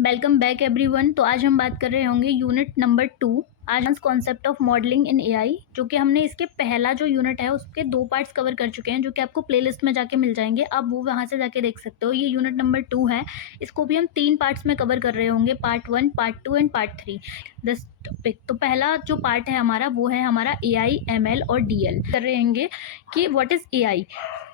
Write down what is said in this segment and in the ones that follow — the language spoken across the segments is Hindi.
Welcome back everyone. तो आज हम बात कर रहे होंगे unit number 2 advance concept of modelling in AI, जो कि हमने इसके पहला जो यूनिट है उसके 2 पार्ट्स कवर कर चुके हैं, जो कि आपको प्लेलिस्ट में जाके मिल जाएंगे। आप वो वहाँ से जाके देख सकते हो। ये यूनिट नंबर 2 है। इसको भी हम 3 पार्ट्स में कवर कर रहे होंगे, part 1, part 2 and part 3 this topic. तो पहला जो पार्ट है हमारा वो है हमारा एआई, एमएल और डीएल। कर रहे होंगे कि व्हाट इज़ एआई,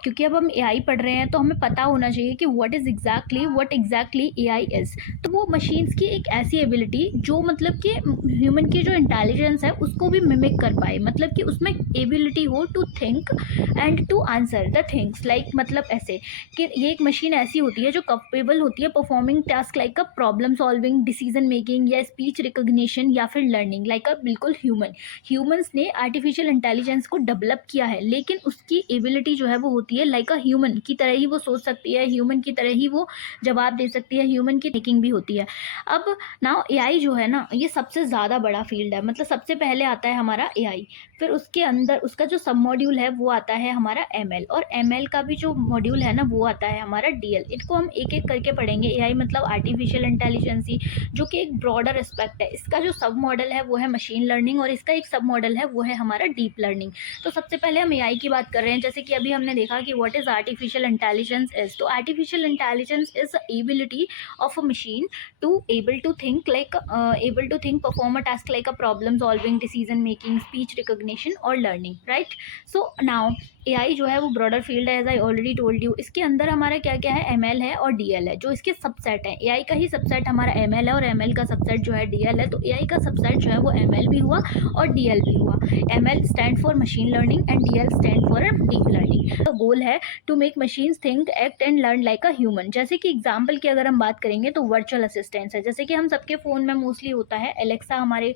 क्योंकि अब हम एआई पढ़ रहे हैं तो हमें पता होना चाहिए कि व्हाट एग्जैक्टली एआई इज़। तो वो मशीन्स की एक ऐसी एबिलिटी जो मतलब कि ह्यूमन की जो इंटेलिजेंस है उसको भी मिमिक कर पाए, मतलब कि उसमें एबिलिटी हो to think and to answer the things like, मतलब ऐसे कि ये एक मशीन ऐसी होती है जो कैपेबल होती है performing task like a problem solving, decision making या स्पीच रिकॉग्निशन या फिर लर्निंग लाइक अ बिल्कुल ह्यूमंस ने आर्टिफिशियल इंटेलिजेंस को डेवलप किया है, लेकिन उसकी एबिलिटी जो है वो होती है लाइक अ ह्यूमन की तरह ही वो सोच सकती है, ह्यूमन की तरह ही वो जवाब दे सकती है, ह्यूमन की थिंकिंग भी होती है। अब नाउ एआई जो है ना, ये सबसे ज़्यादा बड़ा फील्ड है। मतलब सबसे पहले आता है हमारा एआई, फिर उसके अंदर उसका जो सब मॉड्यूल है वो आता है हमारा एमएल, और एमएल का भी जो मॉड्यूल है ना वो आता है हमारा डीएल। इनको हम एक एक करके पढ़ेंगे। एआई मतलब आर्टिफिशियल इंटेलिजेंस ही, जो कि एक ब्रॉडर एस्पेक्ट है। इसका जो सब मॉडल है वो है मशीन लर्निंग, और इसका एक सब मॉडल है वो है हमारा डीप लर्निंग। तो सबसे पहले हम एआई की बात कर रहे हैं। जैसे कि अभी हमने देखा कि what is artificial intelligence is. तो artificial intelligence is ability of a machine to able to think like able to think, perform a task like a problem solving, decision making, speech recognition और learning, right? So now AI जो है वो ब्रॉडर फील्ड है, as I already told you. इसके अंदर हमारा क्या क्या है, एमएल है और डीएल है, जो इसके सबसेट है। एआई का ही सबसेट हमारा एमएल है और एमएल का सबसेट जो है डीएल है। तो एआई का सबसेट जो है वो एमएल भी हुआ और डीएल भी हुआ। ML stand for machine learning and DL stand for deep learning. तो गोल है to make machines think, act and learn like a human. जैसे कि एग्जाम्पल की अगर हम बात करेंगे तो वर्चुअल असिस्टेंस है, जैसे कि हम सबके फ़ोन में मोस्टली होता है एलेक्सा। हमारे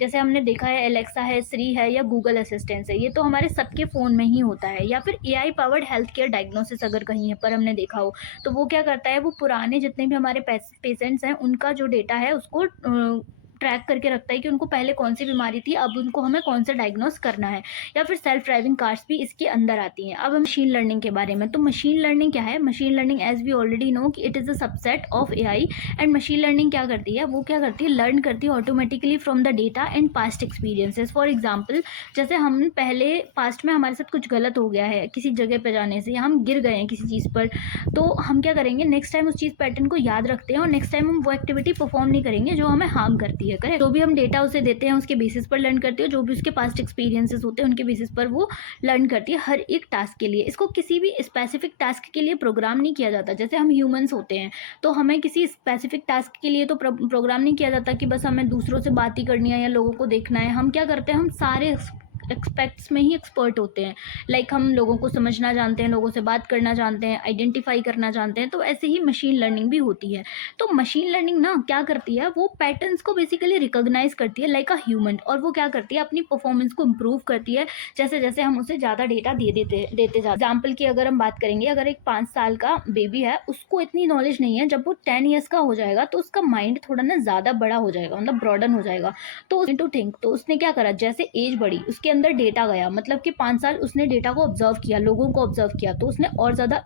जैसे हमने देखा है एलेक्सा है, श्री है या गूगल असिस्टेंस है, ये तो हमारे सबके फ़ोन में ही होता है। या फिर AI powered health care diagnosis अगर कहीं पर हमने देखा हो, तो वो क्या करता है, वो पुराने जितने भी हमारे पेशेंट्स हैं उनका जो डेटा है उसको ट्रैक करके रखता है कि उनको पहले कौन सी बीमारी थी, अब उनको हमें कौन सा डायग्नोस करना है। या फिर सेल्फ ड्राइविंग कार्स भी इसके अंदर आती हैं। अब हम मशीन लर्निंग के बारे में, तो मशीन लर्निंग क्या है? Machine learning as we already know कि it is a subset of AI. And machine learning क्या करती है, वो क्या करती है, लर्न करती है automatically from the data and past experiences. For example, जैसे हम पहले पास्ट में हमारे साथ कुछ गलत हो गया है किसी जगह पर जाने से, या हम गिर गए हैं किसी चीज़ पर, तो हम क्या करेंगे, नेक्स्ट टाइम उस चीज़ पैटर्न को याद रखते हैं और नेक्स्ट टाइम हम वो एक्टिविटी परफॉर्म नहीं करेंगे जो हमें हार्म करती है। करेक्ट? जो भी हम डेटा उसे देते हैं उसके बेसिस पर लर्न करती है, जो भी उसके पास्ट एक्सपीरियंसेस होते हैं उनके बेसिस पर वो लर्न करती है हर एक टास्क के लिए। इसको किसी भी स्पेसिफिक टास्क के लिए प्रोग्राम नहीं किया जाता। जैसे हम ह्यूमंस होते हैं तो हमें किसी स्पेसिफिक टास्क के लिए तो प्रोग्राम नहीं किया जाता कि बस हमें दूसरों से बात ही करनी है या लोगों को देखना है। हम क्या करते हैं, हम सारे एक्सपेक्ट्स में ही एक्सपर्ट होते हैं। लाइक हम लोगों को समझना जानते हैं, लोगों से बात करना जानते हैं, आइडेंटिफाई करना जानते हैं। तो ऐसे ही मशीन लर्निंग भी होती है। तो मशीन लर्निंग ना क्या करती है, वो पैटर्न्स को बेसिकली रिकॉग्नाइज करती है लाइक अ ह्यूमन, और वो क्या करती है, अपनी परफॉर्मेंस को इम्प्रूव करती है जैसे जैसे हम उसे ज़्यादा डेटा देते जाते। एग्जाम्पल की अगर हम बात करेंगे, अगर एक 5 साल का बेबी है, उसको इतनी नॉलेज नहीं है, जब वो 10 ईयर्स का हो जाएगा तो उसका माइंड थोड़ा ना ज़्यादा बड़ा हो जाएगा, मतलब ब्रॉडन हो जाएगा। तो टू थिंक, तो उसने क्या करा, जैसे एज बढ़ी उसके अंदर डेटा गया, मतलब कि 5 साल उसने डेटा को ऑब्जर्व किया, लोगों को ऑब्जर्व किया, तो उसने और ज़्यादा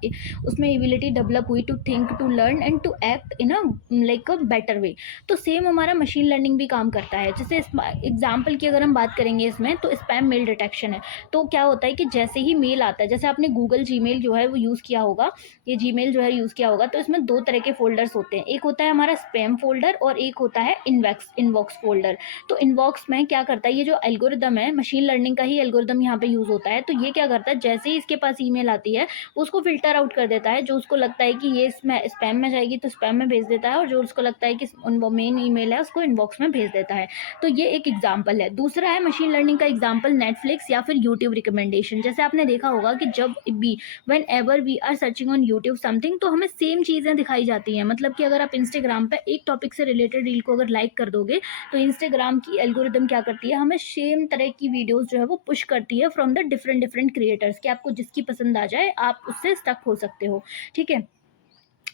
उसमें एबिलिटी डेवलप हुई to think, to learn and to act in a like a better way. तो सेम हमारा मशीन लर्निंग भी काम करता है। जैसे एग्जाम्पल की अगर हम बात करेंगे इसमें, तो स्पैम मेल डिटेक्शन है। तो क्या होता है कि जैसे ही मेल आता है, जैसे आपने गूगल जीमेल जो है वो यूज़ किया होगा, ये जीमेल जो है यूज़ किया होगा, तो इसमें 2 तरह के फोल्डर्स होते हैं। एक होता है हमारा स्पैम फोल्डर और एक होता है इनबॉक्स फोल्डर। तो इनबॉक्स में क्या करता है, ये जो एल्गोरिदम है, मशीन लर्निंग का ही एल्गोरिदम यहाँ पे यूज़ होता है। तो ये क्या करता है, जैसे ही इसके पास ईमेल आती है उसको फिल्टर आउट कर देता है। जो उसको लगता है कि ये स्पैम में जाएगी तो स्पैम में भेज देता है, और जो उसको लगता है कि मेन ईमेल है उसको इनबॉक्स में भेज देता है। तो ये एक एग्जाम्पल है। दूसरा है मशीन लर्निंग का एग्जाम्पल नेटफ्लिक्स या फिर यूट्यूब रिकमेंडेशन। जैसे आपने देखा होगा कि जब भी whenever we are searching on YouTube something, तो हमें सेम चीज़ें दिखाई जाती हैं। मतलब कि अगर आप इंस्टाग्राम पे एक टॉपिक से रिलेटेड रील को अगर लाइक कर दोगे, तो इंस्टाग्राम की एल्गोरिदम क्या करती है, हमें सेम तरह की वीडियोस जो है वो पुश करती है फ्रॉम द डिफरेंट क्रिएटर्स, कि आपको जिसकी पसंद आ जाए आप उससे स्टक हो सकते हो। ठीक है?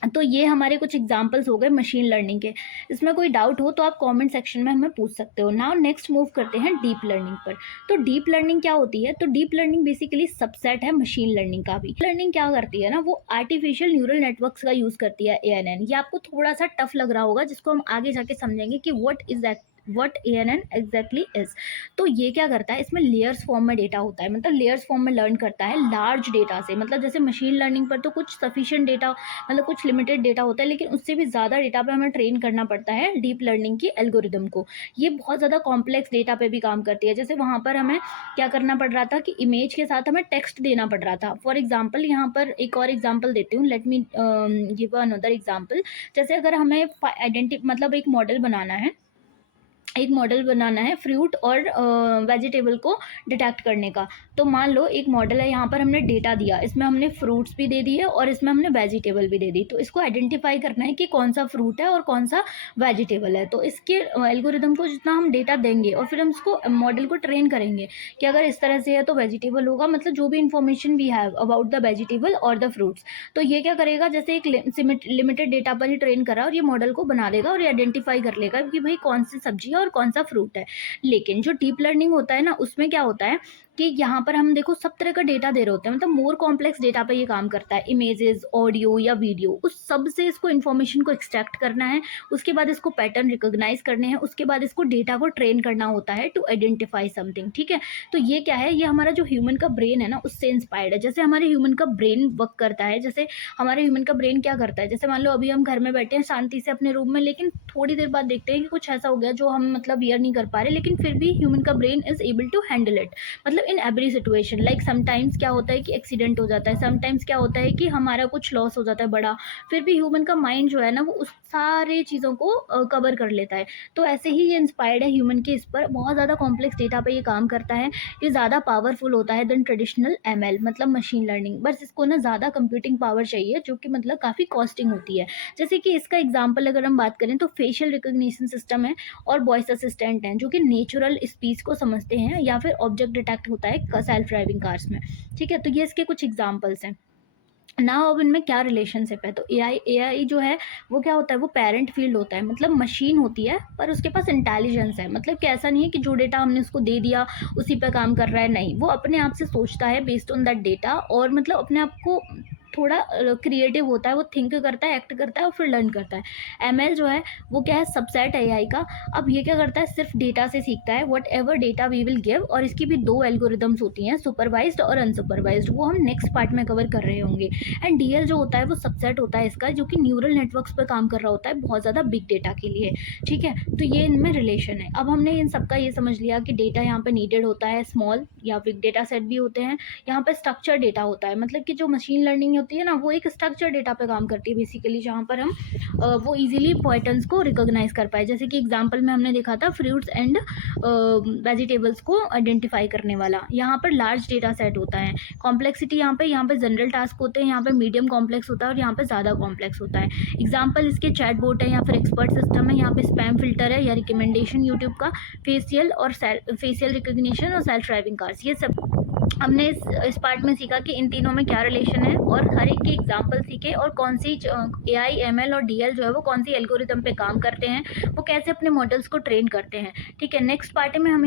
तो ये हमारे कुछ एग्जांपल्स हो गए मशीन लर्निंग के। इसमें कोई डाउट हो तो आप कमेंट सेक्शन में हमें पूछ सकते हो। नाउ नेक्स्ट मूव करते हैं डीप लर्निंग पर। तो डीप लर्निंग क्या होती है? तो डीप लर्निंग बेसिकली सबसेट है मशीन लर्निंग का भी। लर्निंग क्या करती है ना, वो आर्टिफिशियल न्यूरल नेटवर्क्स का यूज करती है, ANN। ये आपको थोड़ा सा टफ लग रहा होगा, जिसको हम आगे जाके समझेंगे कि वट ANN एग्जैक्टली इज। तो ये क्या करता है, इसमें लेयर्स फॉर्म में डेटा होता है, मतलब लेयर्स फॉर्म में लर्न करता है लार्ज डेटा से। मतलब जैसे मशीन लर्निंग पर तो कुछ सफिशिएंट डेटा, मतलब कुछ लिमिटेड डेटा होता है, लेकिन उससे भी ज़्यादा डेटा पे हमें ट्रेन करना पड़ता है डीप लर्निंग की एल्गोरिदम को। ये बहुत ज़्यादा कॉम्प्लेक्स डेटा पे भी काम करती है। जैसे वहाँ पर हमें क्या करना पड़ रहा था कि इमेज के साथ हमें टेक्स्ट देना पड़ रहा था। फॉर एग्जाम्पल यहाँ पर एक और एग्जाम्पल देती हूँ, let me give another example. जैसे अगर हमें मतलब एक मॉडल बनाना है फ्रूट और वेजिटेबल को डिटेक्ट करने का। तो मान लो एक मॉडल है, यहाँ पर हमने डेटा दिया, इसमें हमने फ्रूट्स भी दे दिए और इसमें हमने वेजिटेबल भी दे दी। तो इसको आइडेंटिफाई करना है कि कौन सा फ्रूट है और कौन सा वेजिटेबल है। तो इसके एल्गोरिदम को जितना हम डेटा देंगे और फिर हम इसको मॉडल को ट्रेन करेंगे कि अगर इस तरह से है तो वेजिटेबल होगा, मतलब जो भी information we have about the vegetable और द फ्रूट्स। तो ये क्या करेगा, जैसे एक लिमिटेड डेटा पर ही ट्रेन करा और ये मॉडल को बना देगा और ये आइडेंटिफाई कर लेगा कि भाई कौन सी सब्जी है और कौन सा फ्रूट है। लेकिन जो डीप लर्निंग होता है ना, उसमें क्या होता है कि यहाँ पर हम देखो सब तरह का डेटा दे रहे होते हैं, मतलब मोर कॉम्प्लेक्स डेटा पे ये काम करता है। इमेजेस, ऑडियो या वीडियो, उस सब से इसको इन्फॉर्मेशन को एक्सट्रैक्ट करना है, उसके बाद इसको पैटर्न रिकॉग्नाइज करने हैं, उसके बाद इसको डेटा को ट्रेन करना होता है टू आइडेंटिफाई समथिंग। ठीक है, तो ये क्या है, ये हमारा जो ह्यूमन का ब्रेन है ना, उससे इंस्पायर्ड है। जैसे हमारे ह्यूमन का ब्रेन वर्क करता है, जैसे हमारे ह्यूमन का ब्रेन क्या करता है, जैसे मान लो अभी हम घर में बैठे हैं शांति से अपने रूम में, लेकिन थोड़ी देर बाद देखते हैं कि कुछ ऐसा हो गया जो हम मतलब बियर नहीं कर पा रहे, लेकिन फिर भी ह्यूमन का brain is able to handle it. मतलब in every situation, like sometimes क्या होता है कि एक्सीडेंट हो जाता है, समटाइम्स क्या होता है कि हमारा कुछ लॉस हो जाता है बड़ा, फिर भी ह्यूमन का माइंड जो है ना, वो उस सारे चीज़ों को कवर कर लेता है। तो ऐसे ही ये इंस्पायर्ड है ह्यूमन के इस पर, बहुत ज़्यादा कॉम्प्लेक्स डेटा पे ये काम करता है। ये ज़्यादा पावरफुल होता है देन ट्रेडिशनल ML, मतलब मशीन लर्निंग। बस इसको ना ज़्यादा कंप्यूटिंग पावर चाहिए, जो कि मतलब काफ़ी कॉस्टिंग होती है। जैसे कि इसका एग्जाम्पल अगर हम बात करें तो फेशियल रिकॉग्निशन सिस्टम है और वॉइस असिस्टेंट हैं, जो कि नेचुरल स्पीच को समझते हैं, या फिर ऑब्जेक्ट डिटेक्ट होता है सेल्फ ड्राइविंग कार्स में। ठीक है, तो ये इसके कुछ एग्जाम्पल्स हैं ना। अब इनमें क्या रिलेशनशिप है, तो एआई जो है वो क्या होता है, वो पेरेंट फील्ड होता है, मतलब मशीन होती है पर उसके पास इंटेलिजेंस है। मतलब कि ऐसा नहीं है कि जो डेटा हमने उसको दे दिया उसी पे काम कर रहा है, नहीं, वो अपने आप से सोचता है बेस्ड ऑन दैट डेटा, और मतलब अपने आप को थोड़ा क्रिएटिव होता है, वो थिंक करता है, एक्ट करता है और फिर लर्न करता है। ML जो है वो क्या है, सबसेट है AI का। अब ये क्या करता है, सिर्फ डेटा से सीखता है, whatever data we will give. और इसकी भी दो एल्गोरिदम्स होती हैं, सुपरवाइज्ड और अनसुपरवाइज्ड, वो हम नेक्स्ट पार्ट में कवर कर रहे होंगे। एंड DL जो होता है वो सबसेट होता है इसका, जो कि न्यूरल नेटवर्क्स पर काम कर रहा होता है बहुत ज़्यादा बिग डेटा के लिए। ठीक है, तो ये इनमें रिलेशन है। अब हमने इन सबका ये समझ लिया कि डेटा यहाँ पे नीडेड होता है, स्मॉल या बिग डेटा सेट भी होते हैं। यहाँ पे स्ट्रक्चर डेटा होता है, मतलब कि जो मशीन लर्निंग होती है ना, वो एक स्ट्रक्चर डेटा पे काम करती है बेसिकली, जहाँ पर हम वो इजीली पैटर्न्स को रिकॉग्नाइज कर पाए। जैसे कि एग्जांपल में हमने देखा था फ्रूट्स एंड वेजिटेबल्स को आइडेंटिफाई करने वाला। यहाँ पर लार्ज डेटा सेट होता है, कॉम्प्लेक्सिटी यहाँ पे जनरल टास्क होते हैं, यहाँ पे मीडियम कॉम्प्लेक्स होता है और यहाँ पे ज़्यादा कॉम्प्लेक्स होता है। एग्जाम्पल इसके चैट बोट है या फिर एक्सपर्ट सिस्टम है, यहाँ पे स्पैम फिल्टर है या रिकमेंडेशन यूट्यूब का, फेशियल रिकग्निशन और सेल्फ ड्राइविंग कार्स। ये सब हमने इस पार्ट में सीखा कि इन तीनों में क्या रिलेशन है, और हर एक की एग्जांपल सीखे, और कौन सी AI, ML और DL जो है वो कौन सी एल्गोरिदम पे काम करते हैं, वो कैसे अपने मॉडल्स को ट्रेन करते हैं। ठीक है, नेक्स्ट पार्ट में हम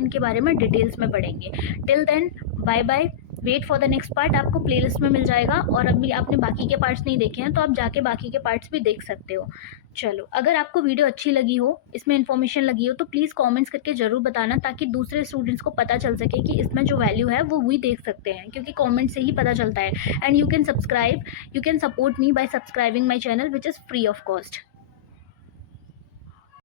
इनके बारे में डिटेल्स में पढ़ेंगे। Till then bye bye, wait for the next part, आपको प्लेलिस्ट में मिल जाएगा। और अभी आपने बाकी के पार्ट्स नहीं देखे हैं तो आप जाके बाकी के पार्ट्स भी देख सकते हो। चलो, अगर आपको वीडियो अच्छी लगी हो, इसमें इन्फॉर्मेशन लगी हो, तो प्लीज़ कमेंट्स करके ज़रूर बताना, ताकि दूसरे स्टूडेंट्स को पता चल सके कि इसमें जो वैल्यू है वो भी देख सकते हैं, क्योंकि कमेंट से ही पता चलता है। And you can support me bye subscribing my channel which is free of cost.